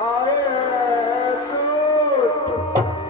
आए अफसोस,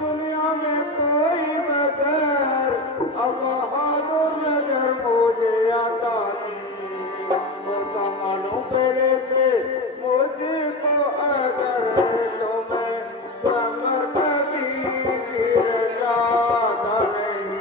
दुनिया में कोई बगैर अब बहादुर नजर मुझे आता नहीं। वो जमानों पहले से मुझको अगर तो मैं समर कभी गिर जाता नहीं।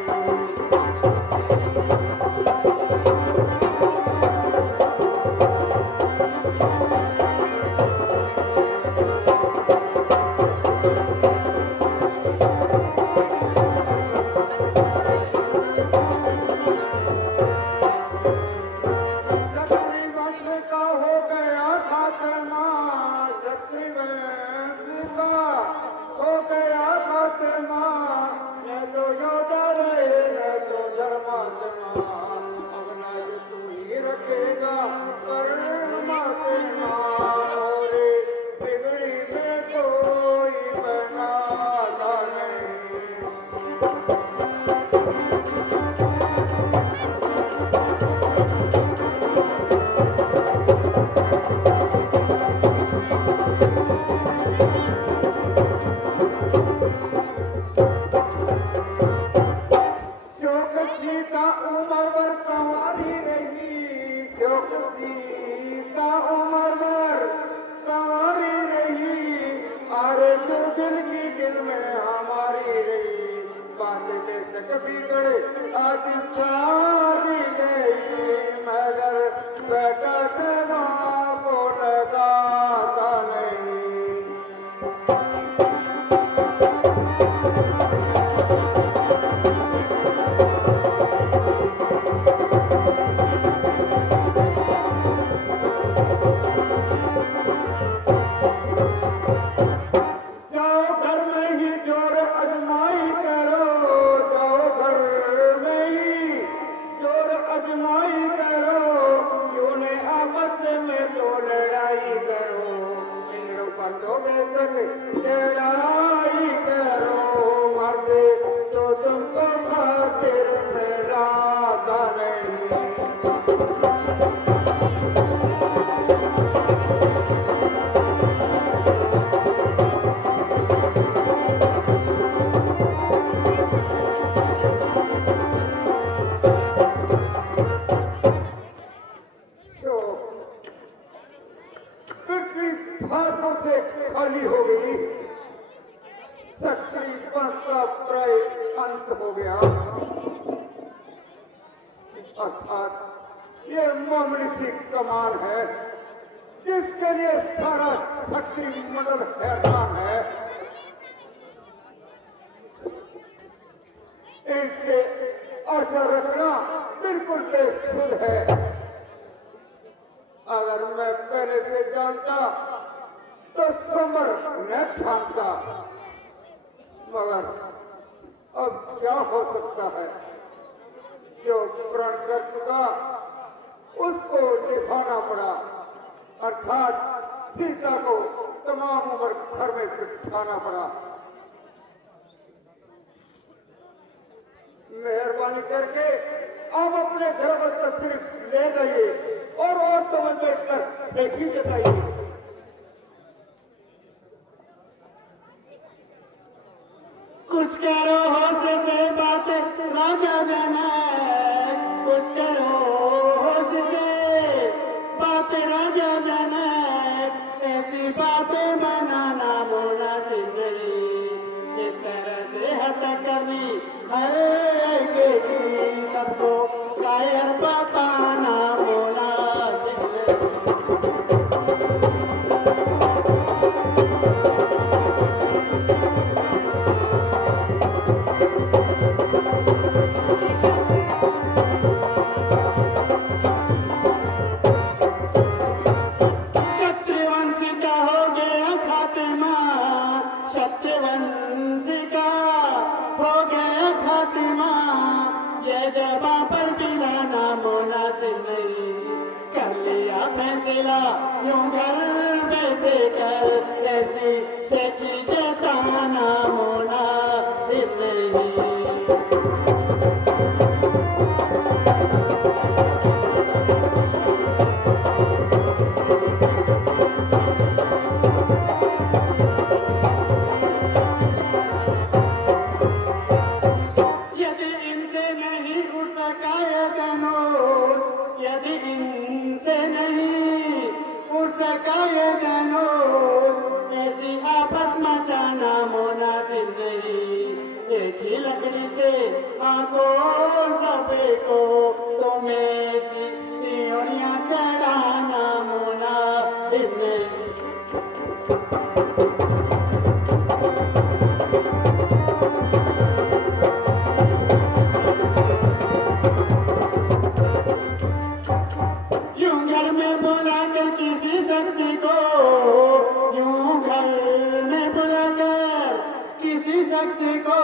कभी गए आज सारी गई मगर बेटा तेरा को लगाता नहीं। जाओ घर में ही जोर अजमाई करो, अजमाई करो, क्यों ने आपस में तो लड़ाई करो। इन पटों में सब लड़ाई करो, मर्द तो तुमको खातिर मिलाता नहीं। हाथों से खाली हो गई, शक्ति बस का प्राय अंत हो गया। अर्थात ये मामूली सी कमान है जिसके लिए सारा शक्ति मंडल हैरान है। इससे ऐसा रखना बिल्कुल बेसुध है। अगर मैं पहले से जानता तो समर न ठानता, मगर अब क्या हो सकता है। जो प्रण कर चुका उसको निभाना पड़ा, अर्थात सीता को तमाम उम्र घर में बिठाना पड़ा। मेहरबानी करके आप अपने घर पर तशरीफ ले जाइए और समझ बैठकर देखी जताइए। कुछ करो होश से बात राजा जनक, कुछ करो होश से बात राजा जनक। ऐसी बातें बनाना मुनासिब नहीं, इस तरह से हद करनी हर एक की, सबको कायर बताना मुनासिब नहीं। सत्यवंशी का हो गया खातिमा, ये जबा पर बिलाना मुनासिब नहीं। कर लिया फैसला यूं घर बैठे कर, ऐसी से की जताना मुनासिब नहीं। लकड़ी से आंको सबको तुम्हें सी त्योरियां चढ़ाना मुनासिब नहीं। यूं घर में बुलाकर किसी शख्स को, यूं घर में बुलाकर किसी शख्स को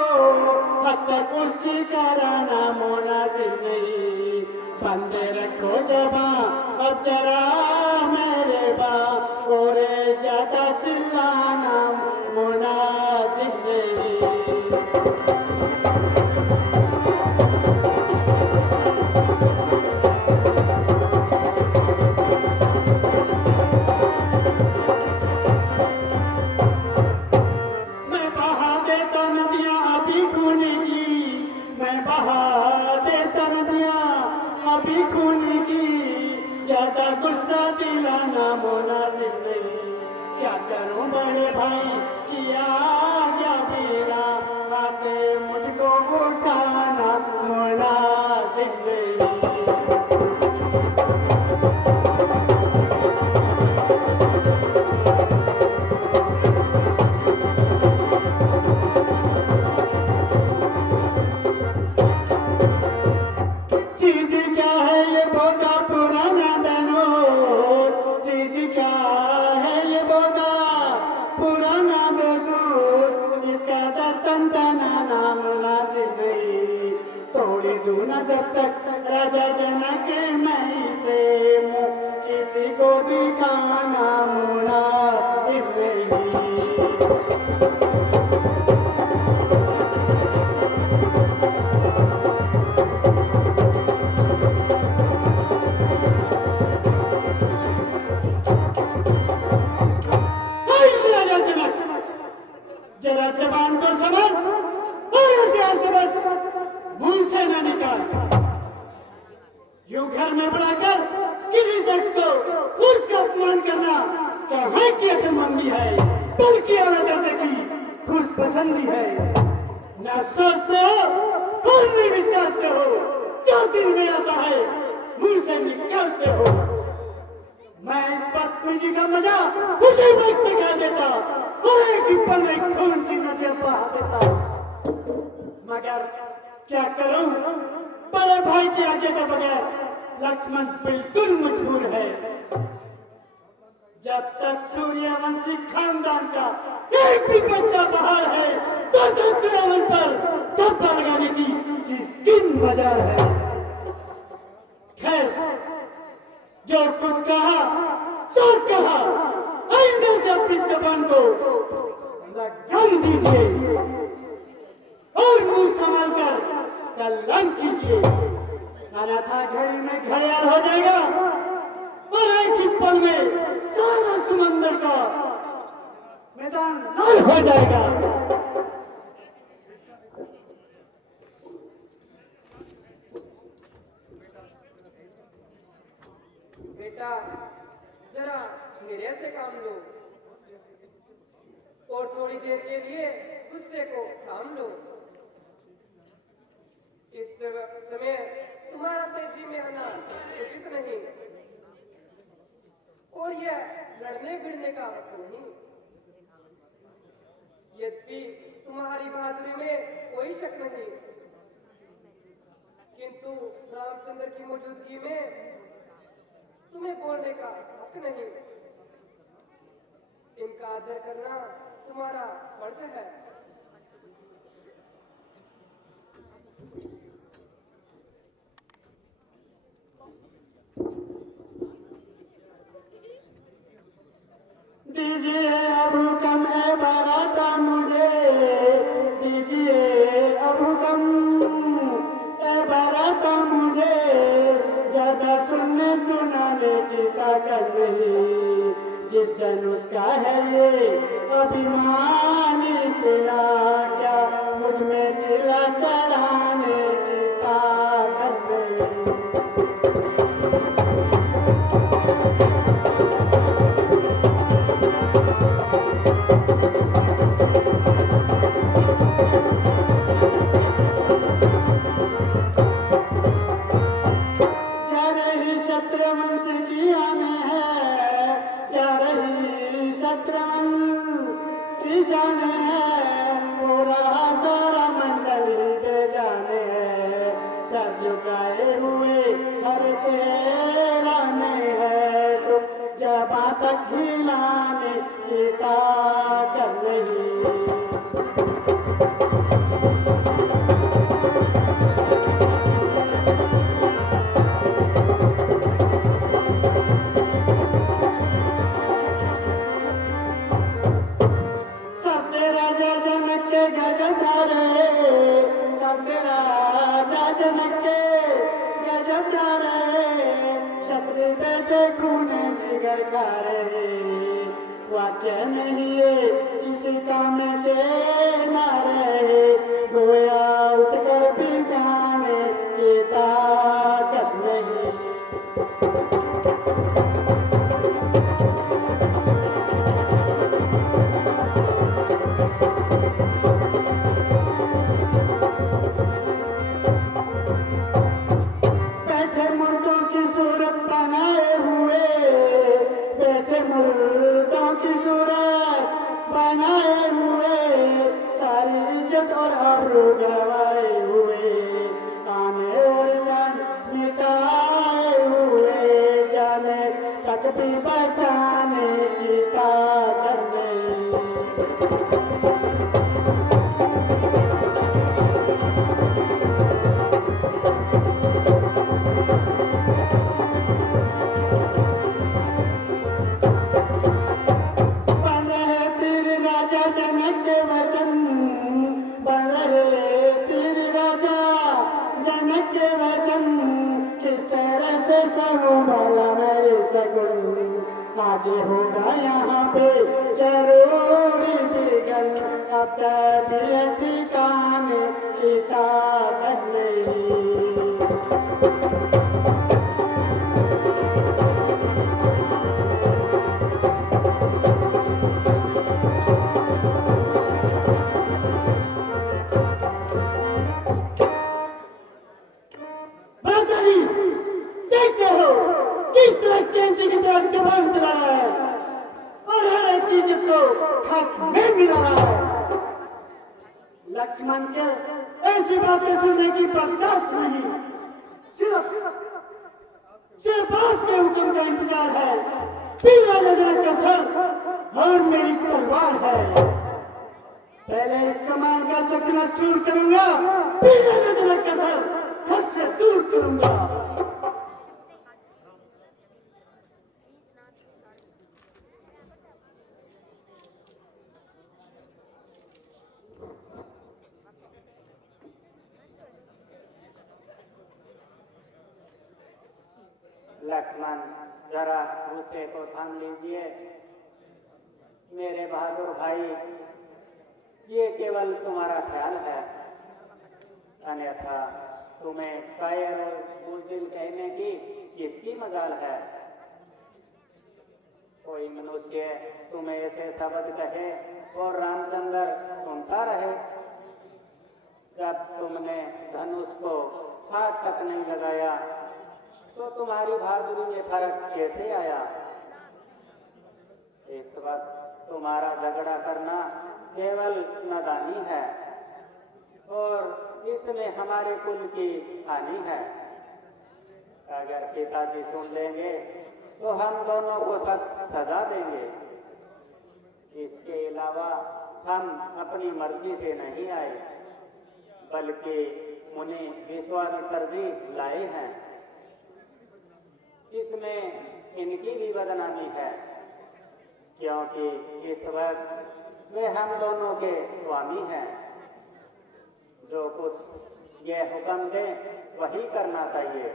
हद तक उसकी कराना मुनासिब नहीं। बंद रखो जबां अब जरा मेरे बाँ और ज्यादा चिल्लाना मुनासिब नहीं। अभी खून की ज्यादा गुस्सा दिलाना मुनासिब नहीं। क्या करूं बड़े भाई किया क्या मेरा आके मुझको उठाना मुनासिब नहीं। जब तक राजा जनक मैं से मुँह किसी को दिखाना मुनासिब नहीं। राजा जनक जरा जबान को समझ और ऐसे समझ मुंह से न निकाल। यूं घर में बुलाकर किसी शख्स को उसका अपमान करना कहाँ की अक्लमंदी है, बल्कि औरत की खुश पसंदी है। न सोचते हो और नहीं विचारते हो, जो दिल में आता है मुंह से निकालते हो। मैं इस बदतमीजी का मजा उसी वक्त दिखा देता और एक ही पल में खून की नदियां बहा देता, मगर क्या करूं, बड़े भाई के आगे के बगैर लक्ष्मण बिल्कुल मजबूर है। जब तक सूर्यवंशी खानदान का एक भी बच्चा बाहर है तो शत्रुवन पर धब्बा लगाने की किन मजार है। खैर जो कुछ कहा सो कहा, आइंदा से अपनी जबान को लगाम दीजिए और मुंह संभाल कर कलम कीजिए, अन्यथा घड़ी में घड़ियाल हो जाएगा और एक ही पल में सारा समंदर का मैदान लाल हो जाएगा। बेटा जरा धैर्य से काम लो और थोड़ी देर के लिए गुस्से को थाम लो। इस समय तुम्हारा तेजी में आना उचित नहीं और यह लड़ने भिड़ने का वक्त नहीं। यद्यपि तुम्हारी बहादुरी में कोई शक नहीं, किंतु रामचंद्र की मौजूदगी में तुम्हें बोलने का हक नहीं। इनका आदर करना तुम्हारा फर्ज है। दीजिए अब हुक्म ए बराता मुझे, दीजिए अब हुक्म ए बराता मुझे, ज्यादा सुनने सुनाने की ताकत नहीं। जिस धनुष का है ये अभिमान इतना, क्या मुझ में चिल्ला चढ़ाने की ताकत नहीं। की जाने है, पूरा सारा मंडल बेजाने है, सर झुकाए हुए हर तेरा में है, तुम जब तक हिलाने की ताकत नहीं। वाक्य नहीं है किसी काम के ना रहे, गोया उठकर भी जाने की ताकत नहीं। बैठे मुर्दों की सूरत बनाए हुए, बैठे मुर्दों की सूरत बनाए हुए, सारी इज्जत और आबरू गवाए हुए, आने और जान मिटाए हुए, जाने तक भी बचाने की ताकत नहीं। आज होगा यहाँ पे जरूरी बिगन, अब तबीयत ठिकाने की ताकत नहीं। देखते हो किस तरह कैंची की तरह जबान चला रहा है और हर एक की इज्जत को खाक में मिला रहा है। लक्ष्मण के ऐसी बातें सुनने की बर्दाश्त नहीं, सिर्फ आपके हुक्म का इंतजार है। फिर राजा जनक का सर और मेरी तलवार है। पहले इस कमान का चकना चूर करूंगा, फिर राजा जनक का सर घर से दूर करूंगा। लक्ष्मण, जरा गुस्से को थाम लीजिए। मेरे बहादुर भाई, ये केवल तुम्हारा ख्याल है, अन्यथा तुम्हें कायर और बुज़दिल कहने की किसकी मजाल है। कोई मनुष्य तुम्हें ऐसे शब्द कहे और रामचंद्र सुनता रहे। जब तुमने धनुष को हाथ तक नहीं लगाया तो तुम्हारी बहादुरी में फर्क कैसे आया। इस वक्त तुम्हारा झगड़ा करना केवल नादानी है और इसमें हमारे कुल की हानि है। अगर पिताजी सुन लेंगे तो हम दोनों को सजा देंगे। इसके अलावा हम अपनी मर्जी से नहीं आए, बल्कि मुनि विश्वामित्र जी लाए हैं। इसमें इनकी भी बदनामी है, क्योंकि इस वक्त वे हम दोनों के स्वामी हैं। जो कुछ ये हुक्म दे वही करना चाहिए।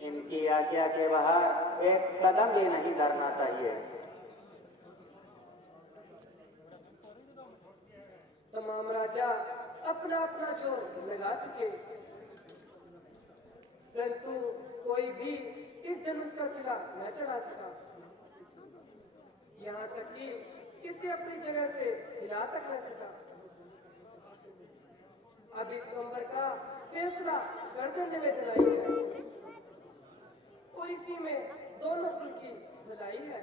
इनकी आज्ञा के बाहर एक कदम भी नहीं धरना चाहिए। तमाम राजा अपना अपना जोर लगा चुके, परंतु कोई भी इस धनुष का चिला न चढ़ा सका। यहाँ तक कि इसे अपनी जगह से हिला तक न सका। अब इस स्वयंवर का फैसला गर्दन में दिलाई है और इसी में दोनों कुल की भलाई है।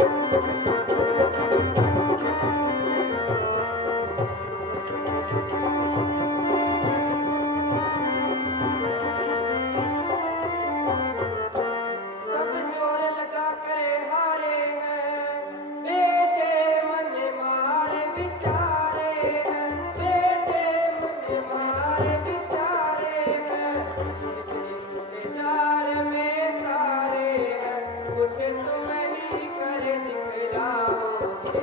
सब जोर लगा करे हारे हैं, बेटे मन मारे बिचारे हैं, बेटे मन मारे बिचारे हैं, इस इंतजार में सारे हैं, कुछ तुम ही कर दिखलाओगे।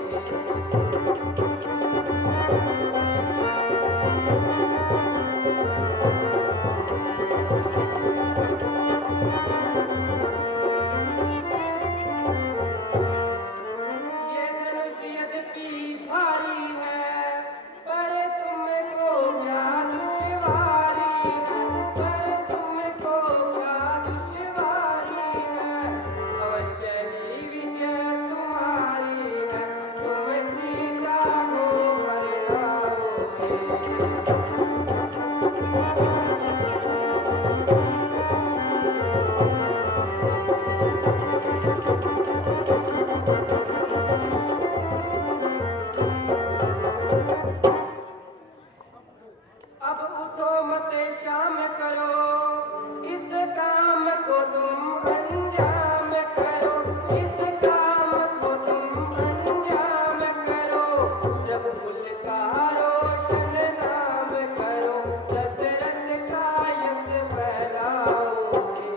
ये धनुष यद्यपि भारी है, पर तुमको क्या दुश्वारी है, पर तुमको क्या दुश्वारी है, अवश्य ही विजय तुम्हारी है, तुम सीता को परिणाओगे। अब उठो मत शाम करो, इस काम को तुम अंजाम करो, इस काम को तुम अंजाम करो, रघुकुल का रोशन नाम करो, दशरथ का यश फैलाओगे।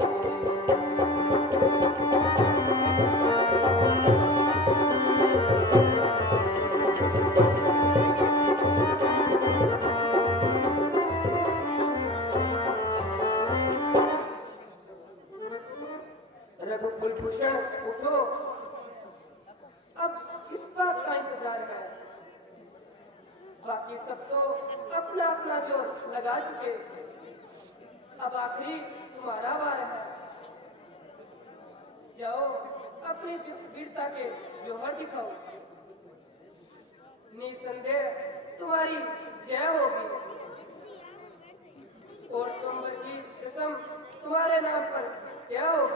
रघुकुल भूषण उठो, अब किस बात का इंतजार है? बाकी सब तो अपना अपना जोर लगा चुके, अब आखिरी तुम्हारा वार है। जाओ अपनी वीरता के जोहर दिखाओ, निसंदेह तुम्हारी जय होगी, और सोमवार की कसम तुम्हारे नाम पर क्या होगी।